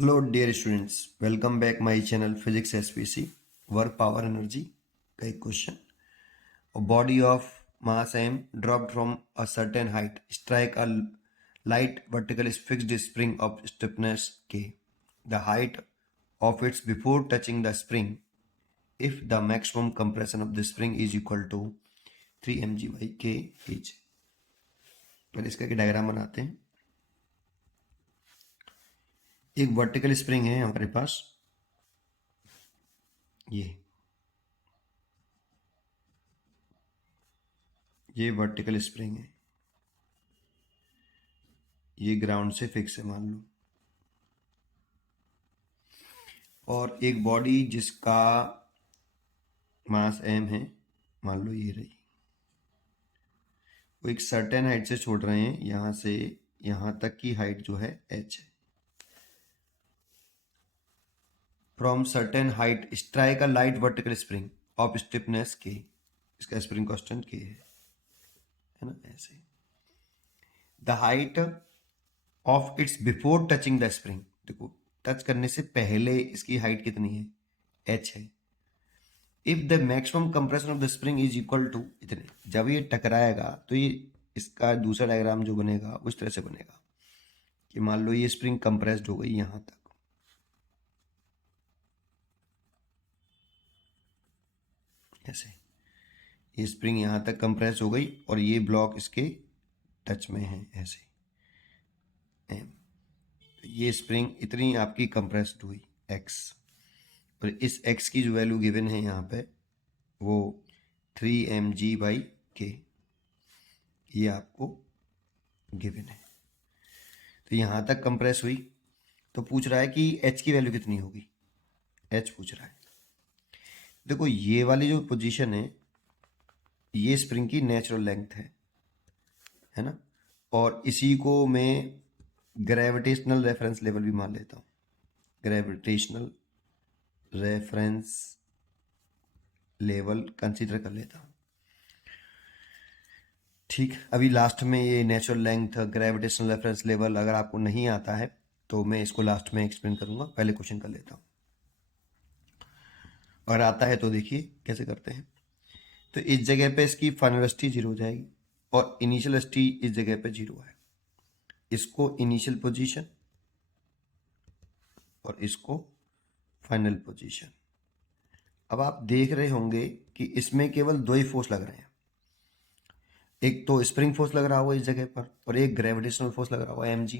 Hello dear students, welcome back my channel Physics SPC. Work power energy का एक question. A body of mass m dropped from a certain height strike a light vertical fixed spring of stiffness k. The height of its before touching the spring if the maximum compression of the spring is equal to 3 mg by k is. पहले इसका एक diagram बनाते हैं. एक vertical spring है हमारे पास, ये vertical spring है, ये ग्राउंड से फिक्स है मान लो, और एक बॉडी जिसका मास m है, मान लो ये रही, वो एक सर्टेन हाइट से छोड़ रहे हैं, यहां से यहां तक की हाइट जो है h है. From certain height strike a light vertical spring of stiffness k. इसका स्प्रिंग कांस्टेंट k है ना. ऐसे the height of its before touching the spring, देखो टच करने से पहले इसकी हाइट कितनी है, h है. If the maximum compression of the spring is equal to इतने, जब ये टकराएगा तो ये इसका दूसरा डायग्राम जो बनेगा उस तरह से बनेगा कि मान लो ये स्प्रिंग कंप्रेस्ड हो गई यहां तक, ऐसे ये स्प्रिंग यहां तक कंप्रेस हो गई और ये ब्लॉक इसके टच में है ऐसे एम. तो ये स्प्रिंग इतनी आपकी कंप्रेस्ड हुई x, और इस x की जो वैल्यू गिवन है यहाँ पे वो 3 mg by k, ये आपको गिवन है. तो यहाँ तक कंप्रेस हुई, तो पूछ रहा है कि h की वैल्यू कितनी होगी, h पूछ रहा है. देखो ये वाली जो पोजीशन है ये स्प्रिंग की नेचुरल लेंथ है ना, और इसी को मैं ग्रेविटेशनल रेफरेंस लेवल भी मान लेता हूँ. ग्रेविटेशनल रेफरेंस लेवल कंसीडर कर लेता हूँ. ठीक, अभी लास्ट में ये natural length, gravitational reference level अगर आपको नहीं आता है तो मैं इसको लास्ट में एक्सप्लेन करूंगा, पहले क्वेश्चन कर लेता हूँ. अगर आता है तो देखिए कैसे करते हैं. तो इस जगह पे इसकी फाइनल वेलोसिटी 0 हो जाएगी और इनिशियल वेलोसिटी इस जगह पे 0 है. इसको इनिशियल पोजीशन और इसको फाइनल पोजीशन. अब आप देख रहे होंगे कि इसमें केवल दो ही फोर्स लग रहे हैं, एक तो स्प्रिंग फोर्स लग रहा होगा इस जगह पर और एक ग्रेविटेशनल फोर्स लग रहा होगा mg,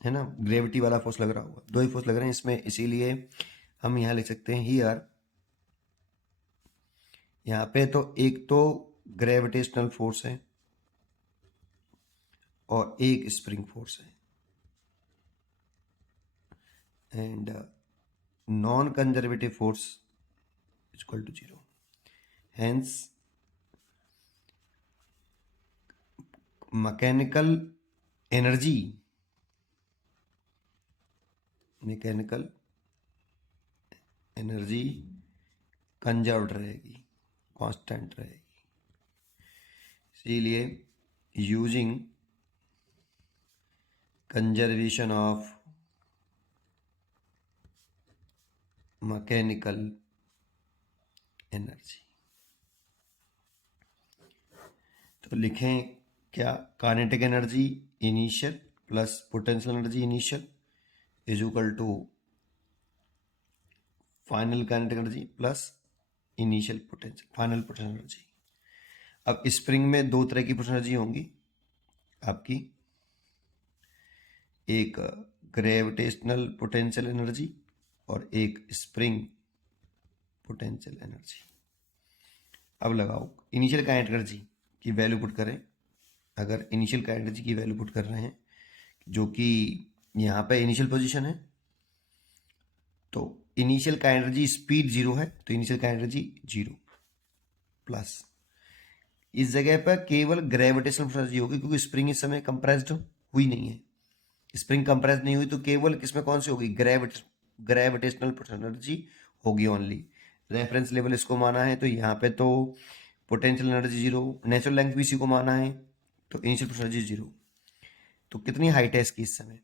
है ना, ग्रेविटी वाला फोर्स लग रहा होगा. दो ही फोर्स लग रहे हैं इसमें, इसीलिए हम यहाँ लिख सकते हैं हियर, यहाँ पे तो एक तो ग्रेविटेशनल फोर्स है और एक स्प्रिंग फोर्स है, and non conservative force equal to 0. Hence mechanical energy conserved रहेगी, कांस्टेंट रहेगी. इसीलिए using conservation of mechanical energy, तो लिखें क्या, kinetic energy initial plus potential energy initial is equal to final kinetic energy plus initial potential, final potential energy. अब spring में दो तरह की पोटेंशियल एनर्जी होंगी आपकी, एक ग्रेविटेशनल पोटेंशियल एनर्जी और एक स्प्रिंग पोटेंशियल एनर्जी. अब लगाओ इनिशियल काइनेटिक एनर्जी की वैल्यू पुट करें. अगर इनिशियल काइनेटिक एनर्जी की वैल्यू पुट कर रहे हैं जो कि यहाँ पे इनिशियल पोजीशन है, तो इनिशियल काइनेटिक एनर्जी स्पीड 0 है तो इनिशियल काइनेटिक एनर्जी 0 प्लस इस जगह पर केवल ग्रेविटेशनल एनर्जी होगी क्योंकि स्प्रिंग इस समय कंप्रेस्ड हुई नहीं है. स्प्रिंग कंप्रेस नहीं हुई तो केवल किसमें कौन सी होगी, ग्रेविटेशनल एनर्जी होगी ओनली. रेफरेंस लेवल इसको माना है तो यहाँ पे तो पोटेंशियल एनर्जी 0, नेचुरल लेंथ भी इसी को माना है तो इनिशियल एनर्जी 0. तो कितनी हाइट है इसकी इस समय,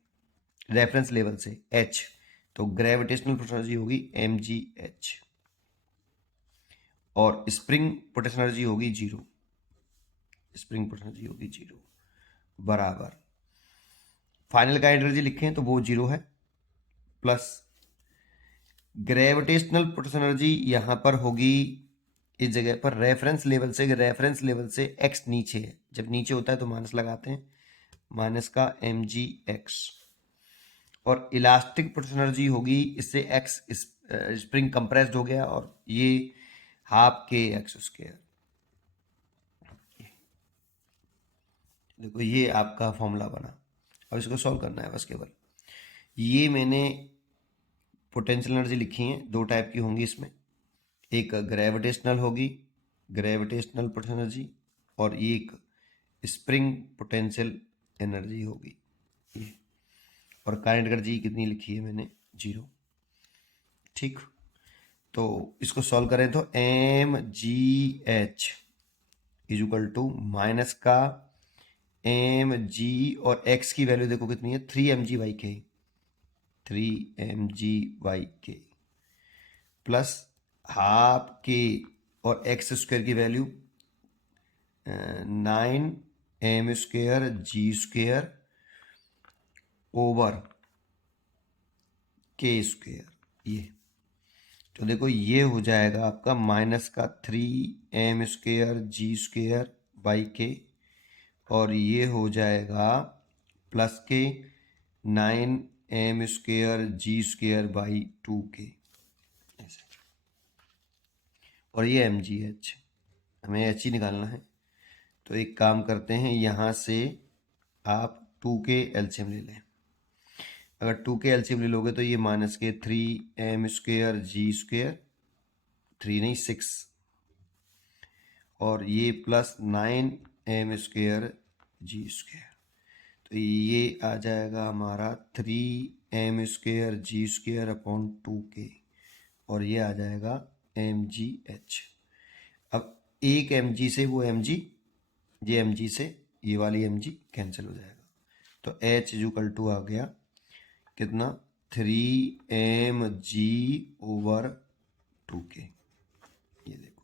रेफरेंस लेवल से h, तो ग्रेविटेशनल पोटेंशियल एनर्जी होगी mgh और स्प्रिंग पोटेंशियल एनर्जी होगी जीरो, स्प्रिंग पोटेंशियल एनर्जी होगी जीरो बराबर फाइनल का एनर्जी लिखें तो वो जीरो है प्लस ग्रेविटेशनल पोटेंशियल एनर्जी यहां पर होगी इस जगह पर रेफरेंस लेवल से x नीचे है, जब नीचे होता है तो माइनस लगाते हैं, माइनस का mgx और इलास्टिक पोटेंशियल एनर्जी होगी इससे x स्प्रिंग कंप्रेस्ड हो गया और ये हाफ के एक्स स्क्वायर। देखो ये आपका फॉर्मूला बना। अब इसको सॉल्व करना है बस केवल। ये मैंने पोटेंशियल एनर्जी लिखी है, दो टाइप की होंगी इसमें, एक ग्रेविटेशनल होगी, ग्रेविटेशनल पोटेंशियल एनर्जी, और एक स्प्रिंग पोटेंशियल एनर्जी होगी ये। और करंट एनर्जी कितनी लिखी है मैंने, जीरो। ठीक, तो इसको सॉल्व करें तो m g h is equal to minus का एम जी और एक्स की वैल्यू देखो कितनी है, 3 mg/k, 3 mg/k प्लस हाफ के और एक्स स्क्वायर की वैल्यू 9m² ओवर के स्क्वायर। ये तो देखो ये हो जाएगा आपका माइनस का 3m²g² और ये हो जाएगा प्लस के 9m²g²/2 ऐसे। और ये mgh, हमें h ही निकालना है, तो एक काम करते हैं, यहाँ से आप 2 के एलसीएम ले लें। अगर 2 के एलसीएम ले लोगे तो ये माइनस के 3m²g², 3 नहीं 6, और ये प्लस 9m²g², तो ये आ जाएगा हमारा 3m²g²/2k और ये आ जाएगा mgh। अब एक mg से वो mg, ये mg से ये वाली mg कैंसिल हो जाएगा, तो h इक्वल टू आ गया कितना, 3mg/2k। ये देखो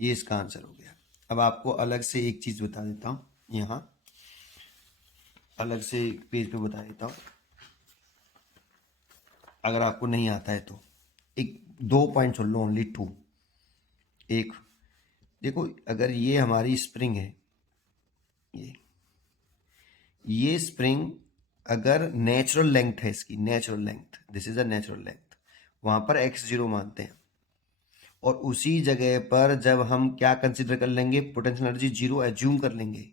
ये इसका आंसर हो गया। अब आपको अलग से एक चीज़ बता देता हूँ, यहाँ अलग से पेज पे बता देता हूँ, अगर आपको नहीं आता है तो। एक 2 पॉइंट सुन लो, ओनली 2। एक देखो, अगर ये हमारी स्प्रिंग है, ये स्प्रिंग अगर नेचुरल लेंथ है इसकी, natural length, this is a natural length, वहां पर x0 मानते हैं, और उसी जगह पर जब हम क्या कंसिडर कर लेंगे, पोटेंशियल एनर्जी जीरो एज्यूम कर लेंगे,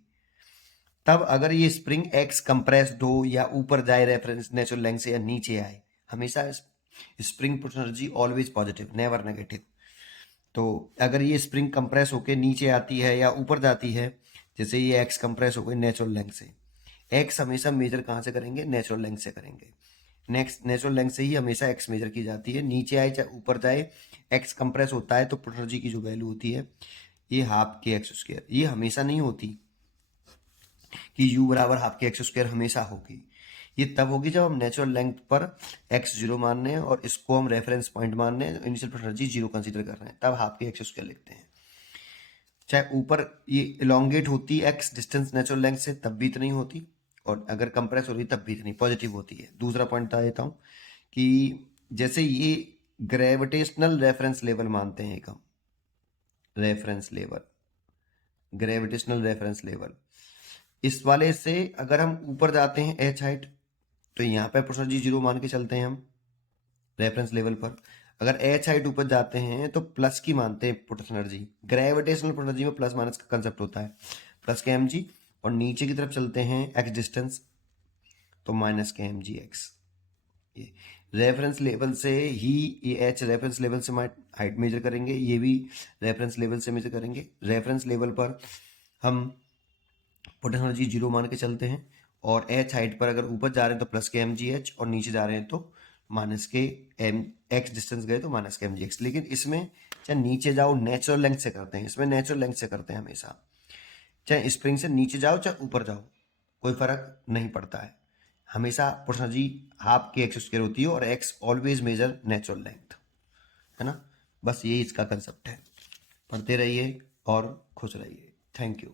तब अगर ये स्प्रिंग x कंप्रेस्ड हो या ऊपर जाए रेफरेंस नेचुरल लेंथ से या नीचे आए, हमेशा spring potential energy always positive, never negative. तो अगर ये स्प्रिंग कंप्रेस होकर नीचे आती है या ऊपर जाती है, जैसे ये x कंप्रेस हो गई नेचुरल लेंथ से, x हमेशा मेजर कहाँ से करेंगे, नेचुरल लेंथ से करेंगे। नेक्स्ट नेचुरल लेंथ से ही हमेशा x मेजर की जाती है, नीचे आए चाहे ऊपर जाए, x कंप्रेस होता है तो पोटेंशियल एनर्जी की जो वैल्यू होती है ये हाफ के x², ये हमेशा नहीं होती कि u बराबर हाफ के x² हमेशा होगी। ये तब होगी जब हम नेचुरल लेंथ पर x0 मान रहे हैं और इसको हम रेफरेंस पॉइंट मान रहे हैं, initial potential energy zero consider कर रहे हैं, तब हाफ के x² लिखते हैं। चाहे ऊपर ये इलोंगेट होती x डिस्टेंस नेचुरल लेंथ से तब भी इतनी होती, और अगर कंप्रेस हो रही तब भी इतनी पॉजिटिव होती है। दूसरा पॉइंट बता देता हूँ कि जैसे ये ग्रेविटेशनल रेफरेंस लेवल मानते हैं एक हम, reference level, gravitational reference level, इस वाले से अगर हम ऊपर जाते हैं h हाइट, तो यहाँ पे पोटेंशियल एनर्जी जीरो मान के चलते हैं हम रेफरेंस लेवल पर। अगर h हाइट ऊपर जाते हैं तो प्लस की मानते हैं potential energy, gravitational potential energy में प्लस माइनस का कंसेप्ट होता है, प्लस के mg, और नीचे की तरफ चलते हैं x डिस्टेंस तो माइनस के mgx। ये रेफरेंस लेवल से ही ये h रेफरेंस लेवल से हाइट मेजर करेंगे, ये भी रेफरेंस लेवल से मेजर करेंगे। रेफरेंस लेवल पर हम पोटेंशियल एनर्जी जीरो मान के चलते हैं, और h हाइट पर अगर ऊपर जा रहे हैं तो प्लस के mgh, और नीचे जा रहे हैं तो माइनस के x डिस्टेंस गए तो माइनस के mgx। लेकिन इसमें चाहे नीचे जाओ नेचुरल लेंथ से करते हैं, इसमें नेचुरल लेंथ से करते हैं हमेशा, चाहे स्प्रिंग से नीचे जाओ चाहे ऊपर जाओ कोई फर्क नहीं पड़ता है, हमेशा प्रोपोर्शनलिटी हाफ के एक्स स्क्वायर होती है और x always major natural length, है ना। बस यही इसका कंसेप्ट है। पढ़ते रहिए और खुश रहिए। Thank you.